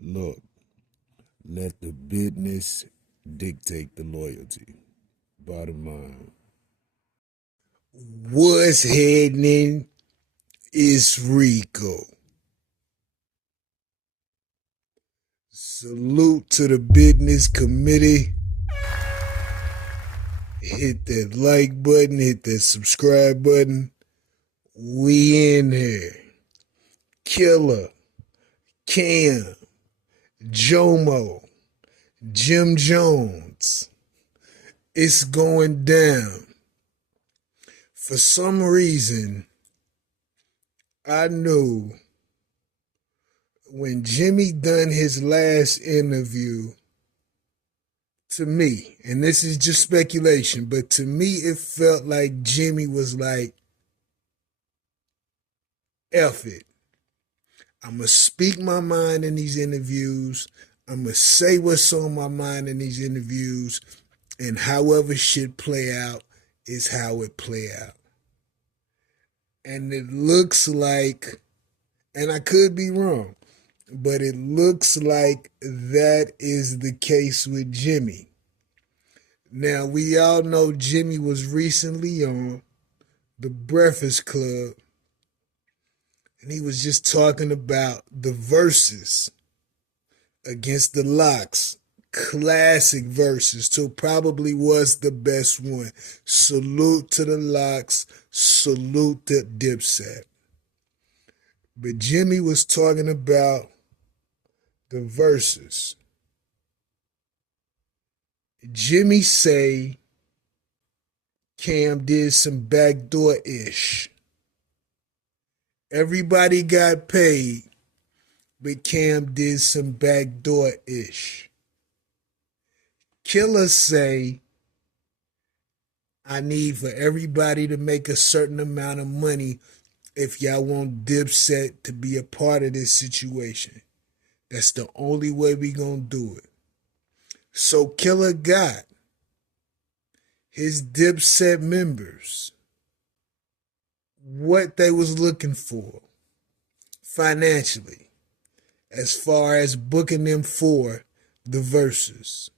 Look, let the business dictate the loyalty. Bottom line. What's happening is Rico. Salute to the business committee. Hit that like button, hit that subscribe button. We in here. Killer, Cam, JOMO, Jim Jones. It's going down. For some reason, I knew when Jimmy done his last interview, to me, and this is just speculation, but to me it felt like Jimmy was like, F it. I'm going to speak my mind in these interviews. I'm going to say what's on my mind in these interviews. And however shit play out is how it play out. And it looks like, and I could be wrong, but it looks like that is the case with Jimmy. Now, we all know Jimmy was recently on The Breakfast Club, and he was just talking about the verses against the Locks. Classic verses, so probably was the best one. Salute to the Locks, salute to Dipset. But Jimmy was talking about the verses. Jimmy say Cam did some backdoor-ish. Everybody got paid, but Cam did some backdoor-ish. Killer say, I need for everybody to make a certain amount of money if y'all want Dipset to be a part of this situation. That's the only way we gonna do it. So Killer got his Dipset members what they was looking for financially as far as booking them for the verses.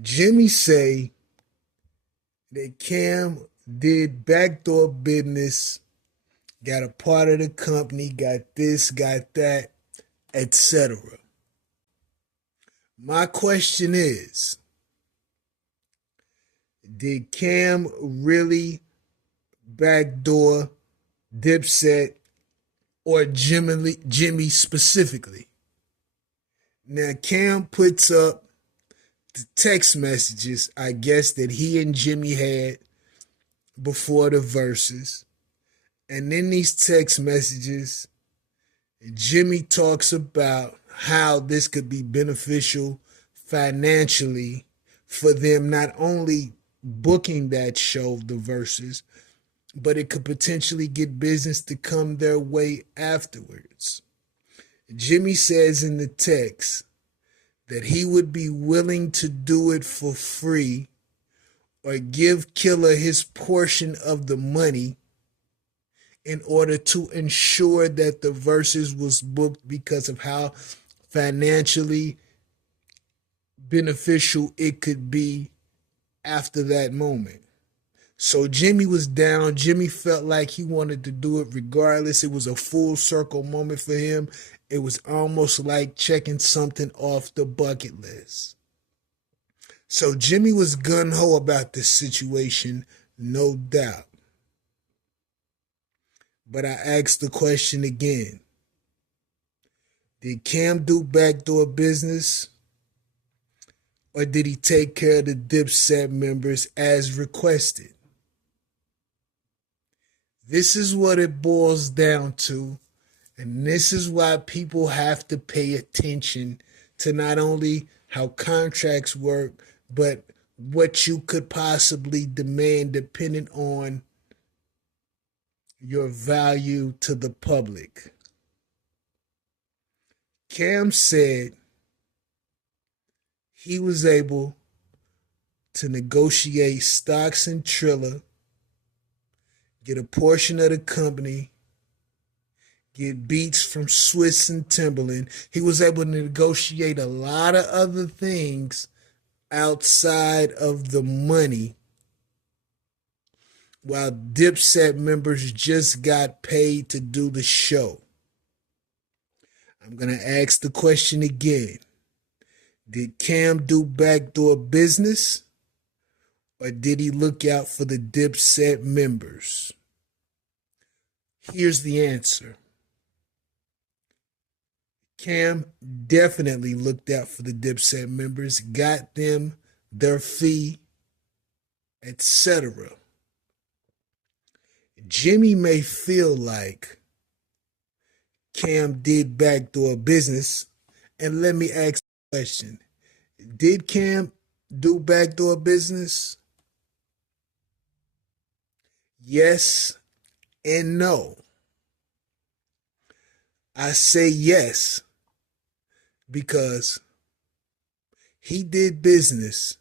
Jimmy say that Cam did backdoor business, got a part of the company, got this, got that, etc. My question is, did Cam really backdoor Dipset or Jimmy specifically? Now, Cam puts up the text messages, I guess, that he and Jimmy had before the verses. And in these text messages, Jimmy talks about how this could be beneficial financially for them, not only booking that show, the verses, but it could potentially get business to come their way afterwards. Jimmy says in the text that he would be willing to do it for free or give Killer his portion of the money in order to ensure that the verses was booked because of how financially beneficial it could be after that moment. So Jimmy was down. Jimmy felt like he wanted to do it regardless. It was a full circle moment for him. It was almost like checking something off the bucket list. So Jimmy was gung-ho about this situation, no doubt. But I asked the question again. Did Cam do backdoor business? Or did he take care of the Dipset members as requested? This is what it boils down to. And this is why people have to pay attention to not only how contracts work, but what you could possibly demand depending on your value to the public. Cam said he was able to negotiate stocks in Triller, get a portion of the company, get beats from Swiss and Timberland. He was able to negotiate a lot of other things outside of the money, while Dipset members just got paid to do the show. I'm going to ask the question again. Did Cam do backdoor business, or did he look out for the Dipset members? Here's the answer. Cam definitely looked out for the Dipset members, got them their fee, etc. Jimmy may feel like Cam did backdoor business, and let me ask the question. Did Cam do backdoor business? Yes and no. I say yes because he did business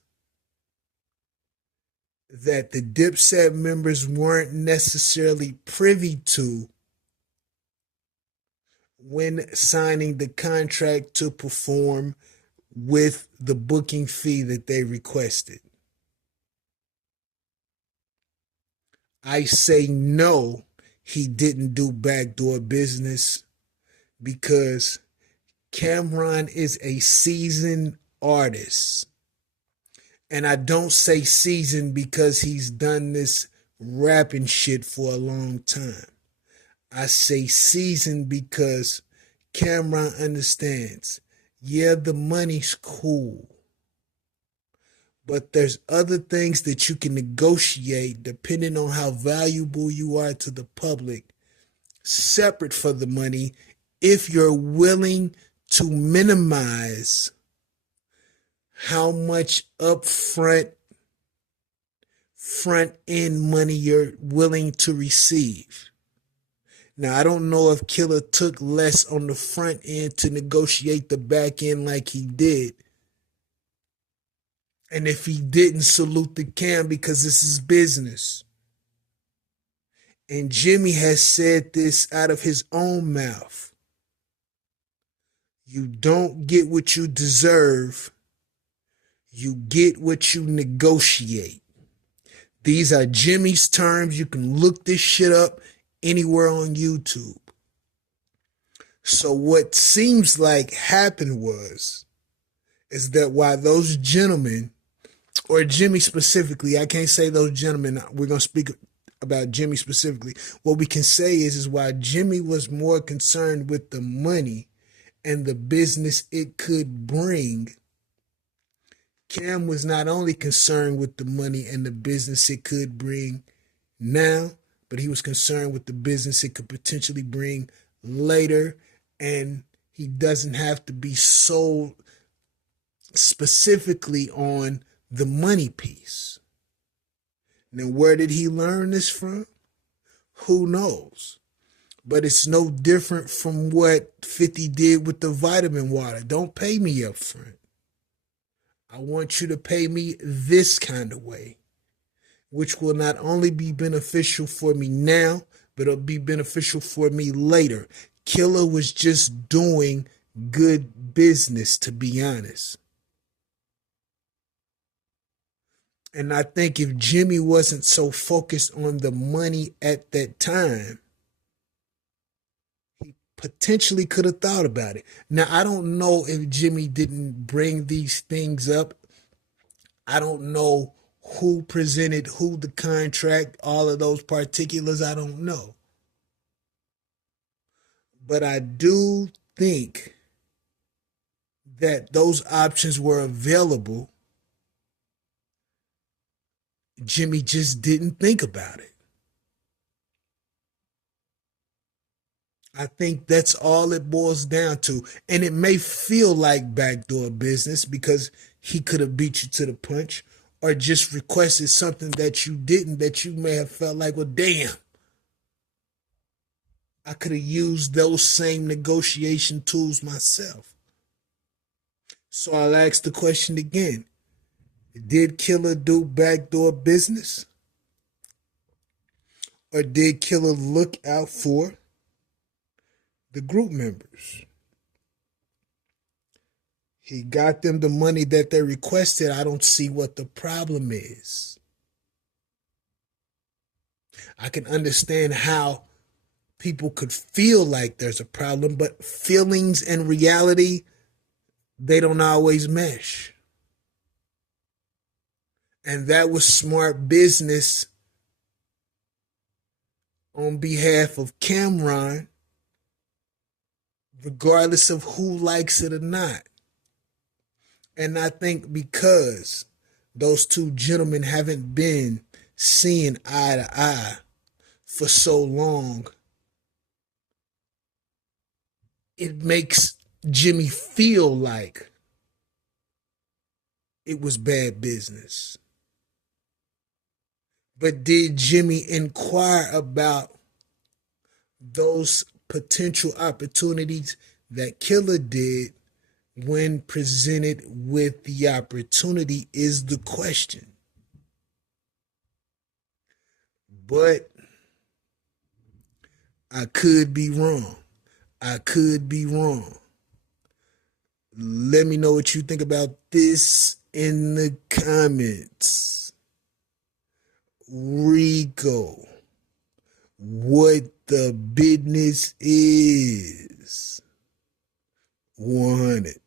that the Dipset members weren't necessarily privy to when signing the contract to perform with the booking fee that they requested. I say no, he didn't do backdoor business because Cameron is a seasoned artist. And I don't say seasoned because he's done this rapping shit for a long time. I say seasoned because Cameron understands, yeah, the money's cool, but there's other things that you can negotiate depending on how valuable you are to the public, separate for the money, if you're willing to minimize how much upfront front end money you're willing to receive. Now, I don't know if Killer took less on the front end to negotiate the back end like he did. And if he didn't, salute the Cam, because this is business. And Jimmy has said this out of his own mouth. You don't get what you deserve. You get what you negotiate. These are Jimmy's terms. You can look this shit up anywhere on YouTube. So what seems like happened is that while those gentlemen, or Jimmy specifically, I can't say those gentlemen, we're going to speak about Jimmy specifically. What we can say is while Jimmy was more concerned with the money and the business it could bring, Cam was not only concerned with the money and the business it could bring now, but he was concerned with the business it could potentially bring later. And he doesn't have to be sold specifically on the money piece. Now, where did he learn this from? Who knows? But it's no different from what 50 did with the vitamin water. Don't pay me up front. I want you to pay me this kind of way, which will not only be beneficial for me now, but it'll be beneficial for me later. Killer was just doing good business, to be honest. And I think if Jimmy wasn't so focused on the money at that time, he potentially could have thought about it. Now, I don't know if Jimmy didn't bring these things up. I don't know who presented who the contract, all of those particulars, I don't know. But I do think that those options were available. Jimmy just didn't think about it. I think that's all it boils down to. And it may feel like backdoor business because he could have beat you to the punch or just requested something that you didn't, that you may have felt like, well, damn, I could have used those same negotiation tools myself. So I'll ask the question again. Did Killer do backdoor business? Or did Killer look out for the group members. He got them the money that they requested. I don't see what the problem is. I can understand how people could feel like there's a problem, but feelings and reality, they don't always mesh. And that was smart business on behalf of Cameron, regardless of who likes it or not. And I think because those two gentlemen haven't been seeing eye to eye for so long, it makes Jimmy feel like it was bad business. But did Jimmy inquire about those potential opportunities that Killer did when presented with the opportunity is the question. But I could be wrong. I could be wrong. Let me know what you think about this in the comments. Rico, what the business is. 100.